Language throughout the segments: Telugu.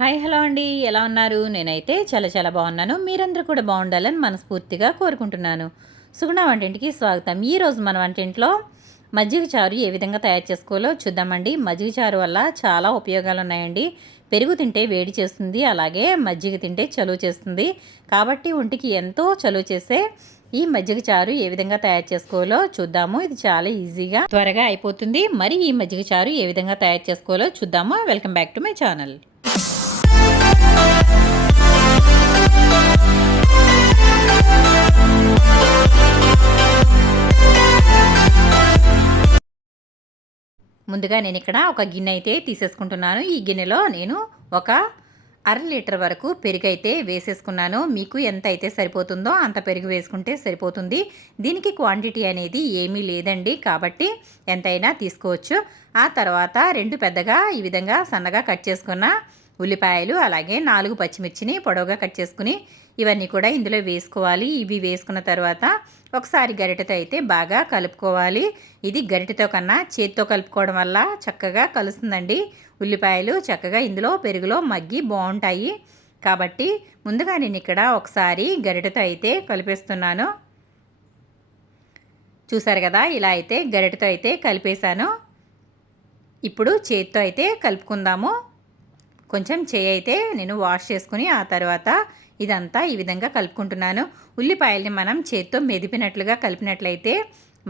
హాయ్ హలో అండి, ఎలా ఉన్నారు? నేనైతే చాలా చాలా బాగున్నాను. మీరందరూ కూడా బాగుండాలని మనస్ఫూర్తిగా కోరుకుంటున్నాను. సుగుణ వంటింటికి స్వాగతం. ఈరోజు మన వంటింట్లో మజ్జిగ చారు ఏ విధంగా తయారు చేసుకోవాలో చూద్దామండి. మజ్జిగ చారు వల్ల చాలా ఉపయోగాలు ఉన్నాయండి. పెరుగు తింటే వేడి చేస్తుంది, అలాగే మజ్జిగ తింటే చలువ చేస్తుంది. కాబట్టి ఒంటికి ఎంతో చలువ చేసే ఈ మజ్జిగ చారు ఏ విధంగా తయారు చేసుకోవాలో చూద్దాము. ఇది చాలా ఈజీగా త్వరగా అయిపోతుంది. మరి ఈ మజ్జిగ చారు ఏ విధంగా తయారు చేసుకోవాలో చూద్దాము. Welcome back to my channel. ముందుగా నేను ఇక్కడ ఒక గిన్నె అయితే తీసేసుకుంటున్నాను. ఈ గిన్నెలో నేను ఒక 1/2 లీటర్ వరకు పెరుగు అయితే వేసేసుకున్నాను. మీకు ఎంత అయితే సరిపోతుందో అంత పెరుగు వేసుకుంటే సరిపోతుంది. దీనికి క్వాంటిటీ అనేది ఏమీ లేదండి, కాబట్టి ఎంతైనా తీసుకోవచ్చు. ఆ తర్వాత 2 పెద్దగా ఈ విధంగా సన్నగా కట్ చేసుకున్న ఉల్లిపాయలు, అలాగే 4 పచ్చిమిర్చిని పొడవుగా కట్ చేసుకుని ఇవన్నీ కూడా ఇందులో వేసుకోవాలి. ఇవి వేసుకున్న తర్వాత ఒకసారి గరిటెతో అయితే బాగా కలుపుకోవాలి. ఇది గరిటెతో కన్నా చేతితో కలుపుకోవడం వల్ల చక్కగా కలుస్తుందండి. ఉల్లిపాయలు చక్కగా ఇందులో పెరుగులో మగ్గి బాగుంటాయి. కాబట్టి ముందుగా నేను ఇక్కడ ఒకసారి గరిటెతో అయితే కలిపేస్తున్నాను. చూసారు కదా, ఇలా అయితే గరిటెతో అయితే కలిపేశాను. ఇప్పుడు చేతితో అయితే కలుపుకుందాము. కొంచెం చేయి అయితే నేను వాష్ చేసుకుని ఆ తర్వాత ఇదంతా ఈ విధంగా కలుపుకుంటున్నాను. ఉల్లిపాయల్ని మనం చేత్తో మెదిపినట్లుగా కలిపినట్లయితే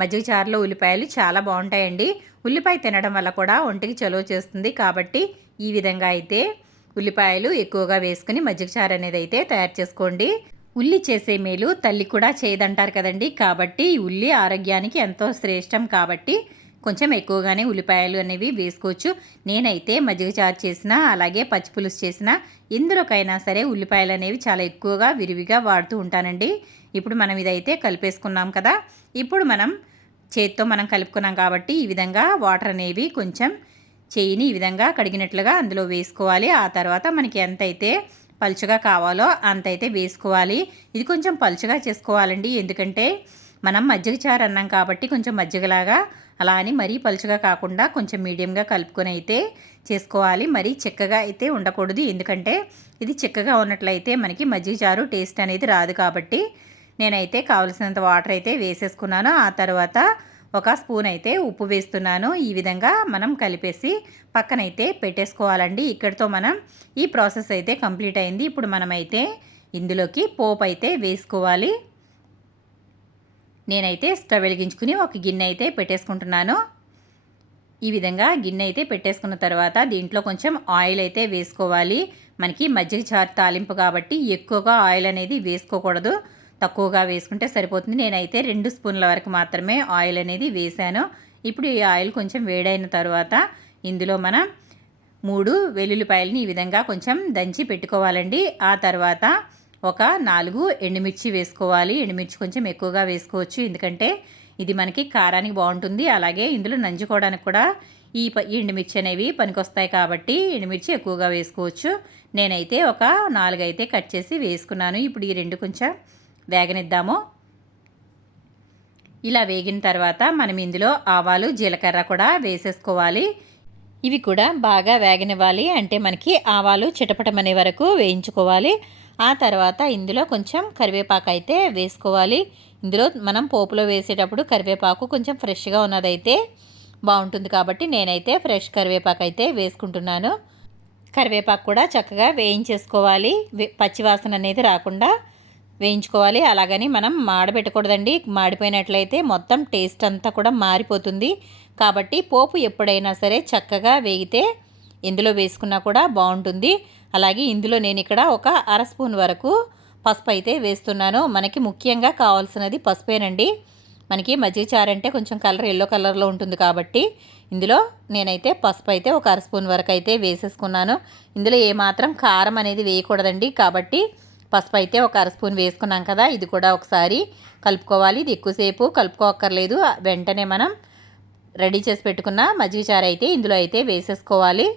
మజ్జిగ చారులో ఉల్లిపాయలు చాలా బాగుంటాయండి. ఉల్లిపాయ తినడం వల్ల కూడా ఒంటికి చలువ చేస్తుంది. కాబట్టి ఈ విధంగా అయితే ఉల్లిపాయలు ఎక్కువగా వేసుకుని మజ్జిగ చారు అనేది అయితే తయారు చేసుకోండి. ఉల్లి చేసే మేలు తల్లి కూడా చేయదంటారు కదండి. కాబట్టి ఉల్లి ఆరోగ్యానికి ఎంతో శ్రేష్టం. కాబట్టి కొంచెం ఎక్కువగానే ఉల్లిపాయలు అనేవి వేసుకోవచ్చు. నేనైతే మజ్జిగ చారు చేసిన, అలాగే పచ్చిపులుసు చేసిన ఎందులోకైనా సరే ఉల్లిపాయలు అనేవి చాలా ఎక్కువగా విరివిగా వాడుతూ ఉంటానండి. ఇప్పుడు మనం ఇదైతే కలిపేసుకున్నాం కదా. ఇప్పుడు మనం చేత్తో మనం కలుపుకున్నాం కాబట్టి ఈ విధంగా వాటర్ అనేవి కొంచెం చేయిని ఈ విధంగా కడిగినట్లుగా అందులో వేసుకోవాలి. ఆ తర్వాత మనకి ఎంతైతే పలుచగా కావాలో అంతైతే వేసుకోవాలి. ఇది కొంచెం పలుచగా చేసుకోవాలండి, ఎందుకంటే మనం మజ్జిగ చారు అన్నాం కాబట్టి కొంచెం మజ్జిగలాగా, అలా అని మరీ పలుచగా కాకుండా కొంచెం మీడియంగా కలుపుకొని అయితే చేసుకోవాలి. మరీ చిక్కగా అయితే ఉండకూడదు, ఎందుకంటే ఇది చిక్కగా ఉన్నట్లయితే మనకి మజ్జిగ చారు టేస్ట్ అనేది రాదు. కాబట్టి నేనైతే కావలసినంత వాటర్ అయితే వేసేసుకున్నాను. ఆ తర్వాత ఒక స్పూన్ అయితే ఉప్పు వేస్తున్నాను. ఈ విధంగా మనం కలిపేసి పక్కనైతే పెట్టేసుకోవాలండి. ఇక్కడితో మనం ఈ ప్రాసెస్ అయితే కంప్లీట్ అయింది. ఇప్పుడు మనమైతే ఇందులోకి పోపు అయితే వేసుకోవాలి. నేనైతే స్టవ్ వెలిగించుకుని ఒక గిన్నె అయితే పెట్టేసుకుంటున్నాను. ఈ విధంగా గిన్నె అయితే పెట్టేసుకున్న తర్వాత దీంట్లో కొంచెం ఆయిల్ అయితే వేసుకోవాలి. మనకి మజ్జిగ చారు తాలింపు కాబట్టి ఎక్కువగా ఆయిల్ అనేది వేసుకోకూడదు, తక్కువగా వేసుకుంటే సరిపోతుంది. నేనైతే 2 స్పూన్ల వరకు మాత్రమే ఆయిల్ అనేది వేశాను. ఇప్పుడు ఈ ఆయిల్ కొంచెం వేడైన తర్వాత ఇందులో మనం 3 వెల్లుల్లిపాయలని ఈ విధంగా కొంచెం దంచి పెట్టుకోవాలండి. ఆ తర్వాత ఒక 4 ఎండుమిర్చి వేసుకోవాలి. ఎండుమిర్చి కొంచెం ఎక్కువగా వేసుకోవచ్చు, ఎందుకంటే ఇది మనకి కారానికి బాగుంటుంది. అలాగే ఇందులో నంచుకోవడానికి కూడా ఈ ఎండుమిర్చి అనేవి పనికొస్తాయి, కాబట్టి ఎండుమిర్చి ఎక్కువగా వేసుకోవచ్చు. నేనైతే ఒక 4 అయితే కట్ చేసి వేసుకున్నాను. ఇప్పుడు ఈ 2 కొంచెం వేగనిద్దాము. ఇలా వేగిన తర్వాత మనం ఇందులో ఆవాలు, జీలకర్ర కూడా వేసేసుకోవాలి. ఇవి కూడా బాగా వేగనివ్వాలి, అంటే మనకి ఆవాలు చిటపటమనే వరకు వేయించుకోవాలి. ఆ తర్వాత ఇందులో కొంచెం కరివేపాకు అయితే వేసుకోవాలి. ఇందులో మనం పోపులో వేసేటప్పుడు కరివేపాకు కొంచెం ఫ్రెష్గా ఉన్నదైతే బాగుంటుంది, కాబట్టి నేనైతే ఫ్రెష్ కరివేపాకు అయితే వేసుకుంటున్నాను. కరివేపాకు కూడా చక్కగా వేయించేసుకోవాలి, పచ్చివాసన అనేది రాకుండా వేయించుకోవాలి. అలాగని మనం మాడబెట్టకూడదండి, మాడిపోయినట్లయితే మొత్తం టేస్ట్ అంతా కూడా మారిపోతుంది. కాబట్టి పోపు ఎప్పుడైనా సరే చక్కగా వేగితే ఇందులో వేసుకున్నా కూడా బాగుంటుంది. అలాగే ఇందులో నేను ఇక్కడ ఒక 1/2 స్పూన్ వరకు పసుపు అయితే వేస్తున్నాను. మనకి ముఖ్యంగా కావాల్సినది పసుపేనండి. మనకి మజ్జిగ చారు అంటే కొంచెం కలర్ ఎల్లో కలర్లో ఉంటుంది, కాబట్టి ఇందులో నేనైతే పసుపు అయితే ఒక 1/2 స్పూన్ వరకు అయితే వేసేసుకున్నాను. ఇందులో ఏమాత్రం కారం అనేది వేయకూడదండి, కాబట్టి పసుపు అయితే ఒక 1/2 స్పూన్ వేసుకున్నాం కదా. ఇది కూడా ఒకసారి కలుపుకోవాలి. ఇది ఎక్కువసేపు కలుపుకోక్కర్లేదు, వెంటనే మనం రెడీ చేసి పెట్టుకున్న మజ్జిగ చారు అయితే ఇందులో అయితే వేసేసుకోవాలి.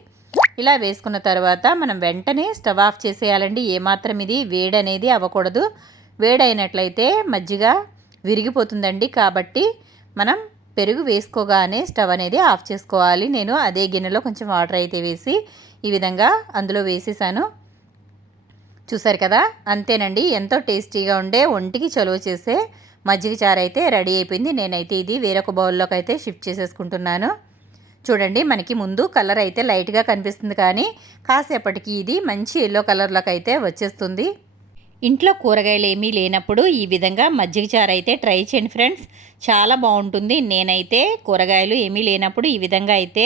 ఇలా వేసుకున్న తర్వాత మనం వెంటనే స్టవ్ ఆఫ్ చేసేయాలండి. ఏమాత్రం ఇది వేడి అనేది అవ్వకూడదు. వేడైనట్లయితే మజ్జిగ విరిగిపోతుందండి. కాబట్టి మనం పెరుగు వేసుకోగానే స్టవ్ అనేది ఆఫ్ చేసుకోవాలి. నేను అదే గిన్నెలో కొంచెం వాటర్ అయితే వేసి ఈ విధంగా అందులో వేసేసాను. చూసారు కదా, అంతేనండి. ఎంతో టేస్టీగా ఉండే ఒంటికి చలువ చేసే మజ్జిగ చారు అయితే రెడీ అయిపోయింది. నేనైతే ఇది వేరొక బౌల్లోకి అయితే షిఫ్ట్ చేసేసుకుంటున్నాను. చూడండి, మనకి ముందు కలర్ అయితే లైట్గా కనిపిస్తుంది, కానీ కాసేపటికి ఇది మంచి ఎల్లో కలర్లోకి అయితే వచ్చేస్తుంది. ఇంట్లో కూరగాయలు ఏమీ లేనప్పుడు ఈ విధంగా మజ్జిగ చారు అయితే ట్రై చేయండి ఫ్రెండ్స్, చాలా బాగుంటుంది. నేనైతే కూరగాయలు ఏమీ లేనప్పుడు ఈ విధంగా అయితే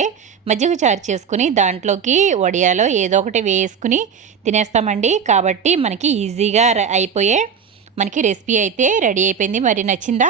మజ్జిగ చారు చేసుకుని దాంట్లోకి వడియాలో ఏదో ఒకటి వేసుకుని తినేస్తామండి. కాబట్టి మనకి ఈజీగా అయిపోయే మనకి రెసిపీ అయితే రెడీ అయిపోయింది. మరి నచ్చిందా?